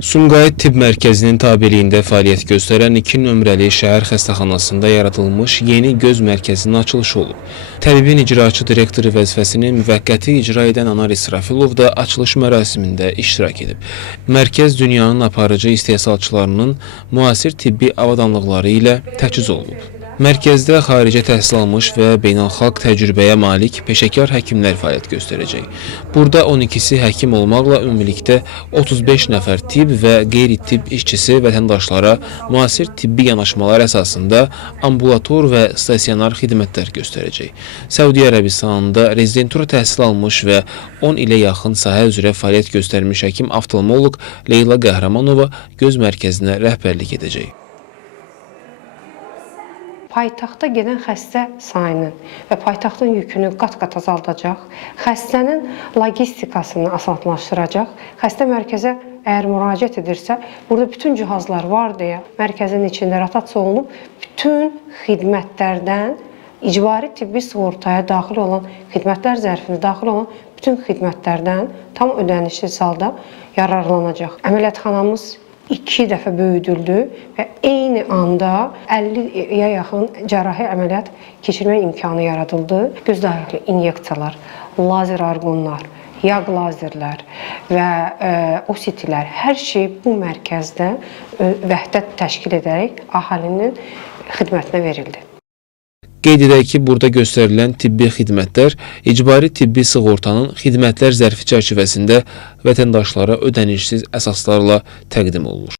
Sumqayıt Tibb Mərkəzinin tabeliyində fəaliyyət göstərən 2 nömrəli şəhər xəstəxanasında yaradılmış yeni göz mərkəzinin açılışı olub. Təbibin icraçı direktoru vəzifəsini müvəqqəti icra edən Anar İsrafilov da açılış mərasimində iştirak edib. Mərkəz dünyanın aparıcı istehsalçılarının müasir tibbi avadanlıqları ilə təchiz olunub. Mərkəzdə xaricə təhsil almış və beynəlxalq təcrübəyə malik peşəkar həkimlər fəaliyyət göstərəcək. Burada 12-si həkim olmaqla ümumilikdə 35 nəfər tibb və qeyri-tibb işçisi vətəndaşlara müasir tibbi yanaşmalar əsasında ambulator və stasionar xidmətlər göstərəcək. Səudiyyə Ərəbistanında rezidentura təhsil almış və 10 ilə yaxın sahə üzrə fəaliyyət göstərmiş həkim oftalmoloq Leyla Qəhrəmanova göz mərkəzinə rəhbərlik edəcək. Paytaxta gedən xəstə sayının və paytaxtın yükünü qat-qat azaldacaq, xəstənin logistikasını asanlaşdıracaq, xəstə mərkəzə əgər müraciət edirsə, burada bütün cihazlar var deyə mərkəzin içində rotasiya olunub, bütün xidmətlərdən icbari tibbi sığortaya daxil olan, xidmətlər zərfində daxil olan bütün xidmətlərdən tam ödənişsiz halda yararlanacaq. Əməliyyatxanamız 2 dəfə böyüdüldü və eyni anda 50-yə yaxın cərrahi əməliyyat keçirmək imkanı yaradıldı. Göz dairəkli inyeksiyalar, lazer arqonlar, yağ lazerlər və OCT-lər, hər şey bu mərkəzdə vəhdət təşkil edərək əhalinin xidmətinə verildi. Qeyd edək ki, burada göstərilən tibbi xidmətlər icbari tibbi sığortanın xidmətlər zərfi çərçivəsində vətəndaşlara ödənişsiz əsaslarla təqdim olunur.